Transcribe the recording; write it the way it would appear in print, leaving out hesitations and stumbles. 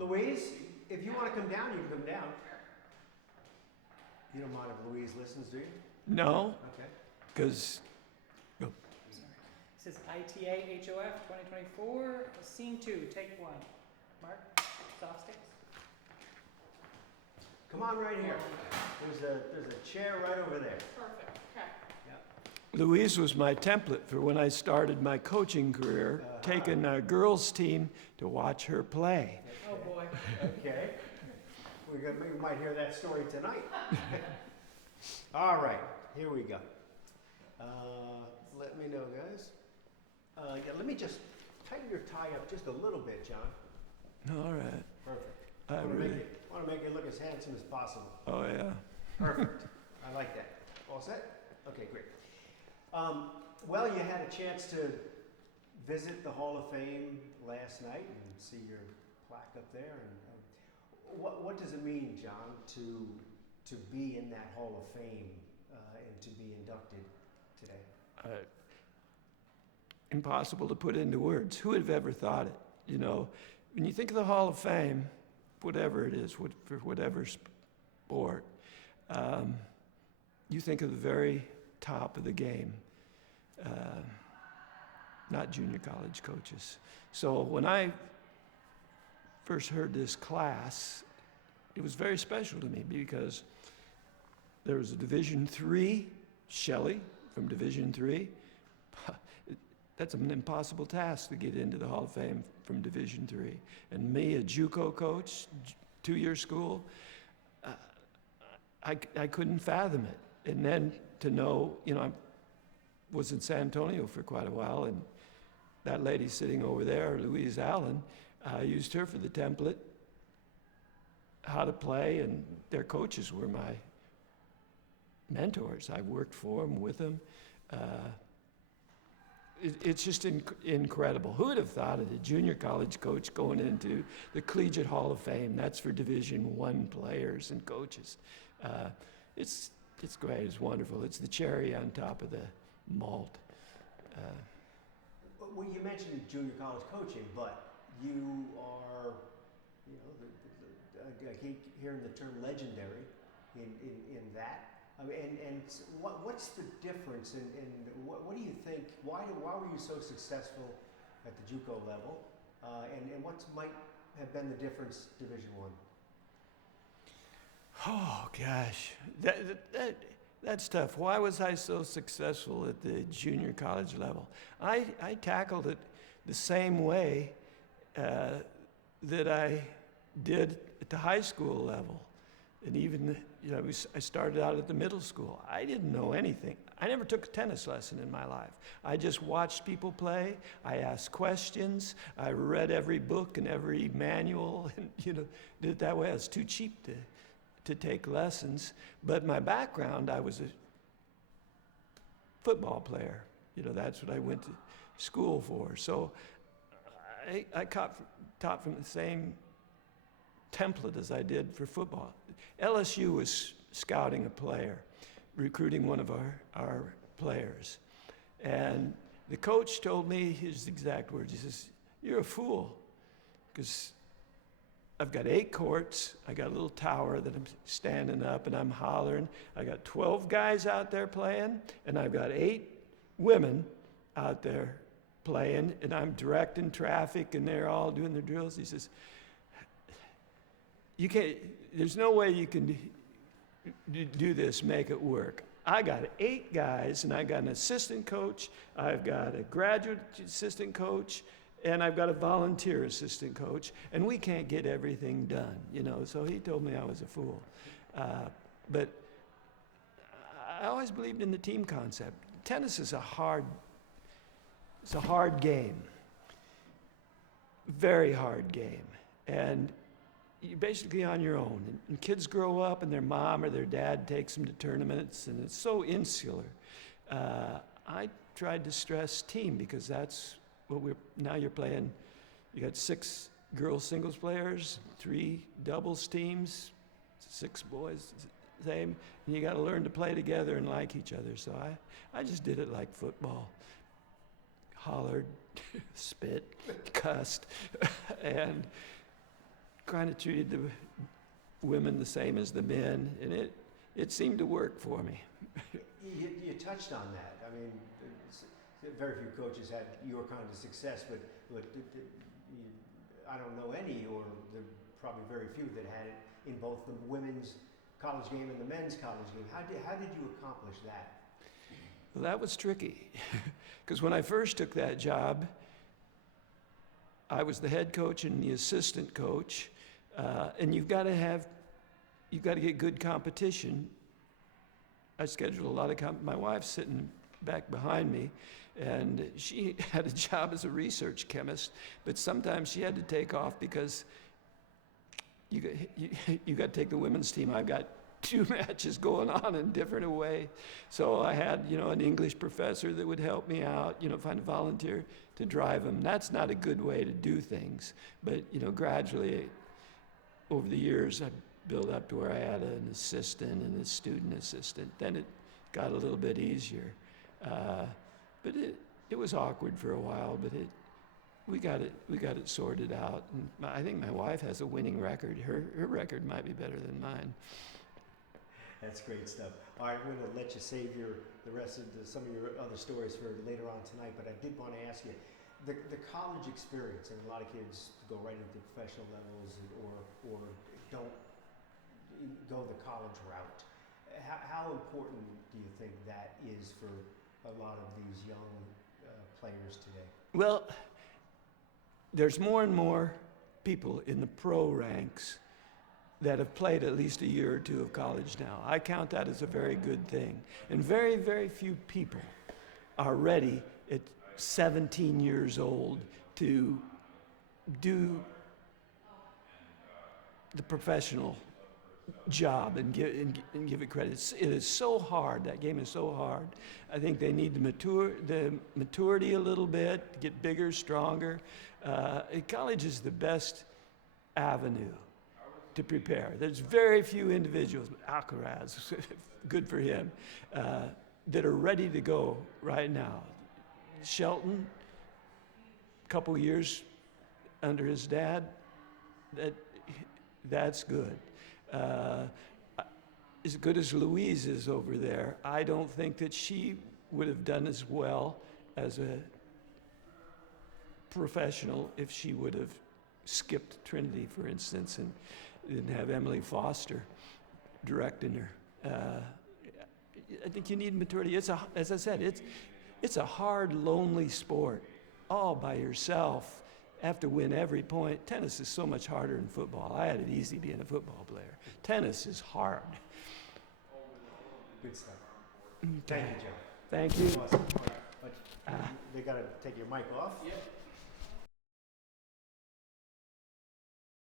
Louise, if you want to come down, you can come down. You don't mind if Louise listens, do you? No, Okay. because This is ITA HOF 2024, scene 2, take 1. Mark, soft sticks. Come on right here. There's a chair right over there. Perfect, okay. Louise was my template for when I started my coaching career, taking a girls' team to watch her play. Oh boy. Okay. We might hear that story tonight. All right, here we go. Let me know, guys. Yeah, let me just tighten your tie up just a little bit, John. All right. Perfect. I want to make you look as handsome as possible. Oh, yeah. Perfect. I like that. All set? Okay, great. Well, you had a chance to visit the Hall of Fame last night and see your plaque up there. And what does it mean, John, to be in that Hall of Fame and to be inducted today? Impossible to put into words. Who would have ever thought it? You know, when you think of the Hall of Fame, whatever it is, for whatever sport, you think of the very top of the game, not junior college coaches. So when I first heard this class, it was very special to me because there was a Division III, Shelley from Division III. That's an impossible task to get into the Hall of Fame from Division III. And me, a JUCO coach, two-year school, I couldn't fathom it. And then to know, you know, I was in San Antonio for quite a while, and that lady sitting over there, Louise Allen, I used her for the template, how to play, and their coaches were my mentors. I worked for them, with them. It's just incredible. Who would have thought of a junior college coach going into the Collegiate Hall of Fame? That's for Division I players and coaches. It's great. It's wonderful. It's the cherry on top of the malt. Well, you mentioned junior college coaching, but you are, you know, I keep hearing the term legendary in that. I mean, and what's the difference, and what do you think? Why were you so successful at the JUCO level, and what might have been the difference Division I? Oh gosh, that's tough. Why was I so successful at the junior college level? I tackled it the same way that I did at the high school level. And even, you know, I started out at the middle school. I didn't know anything. I never took a tennis lesson in my life. I just watched people play. I asked questions. I read every book and every manual, and, you know, did it that way. I was too cheap to take lessons. But my background, I was a football player. You know, that's what I went to school for. So I taught from the same template as I did for football. LSU was scouting a player, recruiting one of our players. And the coach told me his exact words. He says, "You're a fool, because I've got 8 courts. I got a little tower that I'm standing up and I'm hollering. I got 12 guys out there playing, and I've got 8 women out there playing, and I'm directing traffic, and they're all doing their drills." He says, "You can't, there's no way you can do this, make it work. I got 8 guys, and I got an assistant coach, I've got a graduate assistant coach, and I've got a volunteer assistant coach, and we can't get everything done," you know. So he told me I was a fool. But I always believed in the team concept. Tennis is a hard game, very hard game, and you're basically on your own. And kids grow up and their mom or their dad takes them to tournaments, and it's so insular. I tried to stress team, because that's what now you're playing. You got 6 girls singles players, 3 doubles teams, 6 boys, same. And you got to learn to play together and like each other. So I just did it like football. Hollered, spit, cussed, and kind of treated the women the same as the men, and it seemed to work for me. You touched on that. I mean, very few coaches had your kind of success, but I don't know any, or there are probably very few that had it in both the women's college game and the men's college game. How did you accomplish that? Well, that was tricky, because when I first took that job, I was the head coach and the assistant coach, and you've got to get good competition. I scheduled a lot of my wife's sitting back behind me, and she had a job as a research chemist, but sometimes she had to take off because you got to take the women's team. I've got 2 matches going on in different ways. So I had, an English professor that would help me out, find a volunteer to drive them. That's not a good way to do things. But, gradually over the years, I built up to where I had an assistant and a student assistant. Then it got a little bit easier. But it was awkward for a while, but we got it sorted out. And I think my wife has a winning record. Her record might be better than mine. That's great stuff. All right, we're going to let you save the rest of some of your other stories for later on tonight, but I did want to ask you, the college experience, and a lot of kids go right into professional levels or don't go the college route. How important do you think that is for a lot of these young players today? Well, there's more and more people in the pro ranks that have played at least a year or 2 of college now. I count that as a very good thing. And very, very few people are ready at 17 years old to do the professional job and give it credit. It is so hard. That game is so hard. I think they need the maturity a little bit, to get bigger, stronger. College is the best avenue to prepare. There's very few individuals, Alcaraz, good for him, that are ready to go right now. Shelton, a couple years under his dad, that's good. As good as Louise is over there, I don't think that she would have done as well as a professional if she would have skipped Trinity, for instance, and didn't have Emily Foster directing her. I think you need maturity. As I said, it's a hard, lonely sport, all by yourself. Have to win every point. Tennis is so much harder than football. I had it easy being a football player. Tennis is hard. Good stuff. Okay. Thank you, Joe. Thank you. Awesome. But they got to take your mic off. Yep.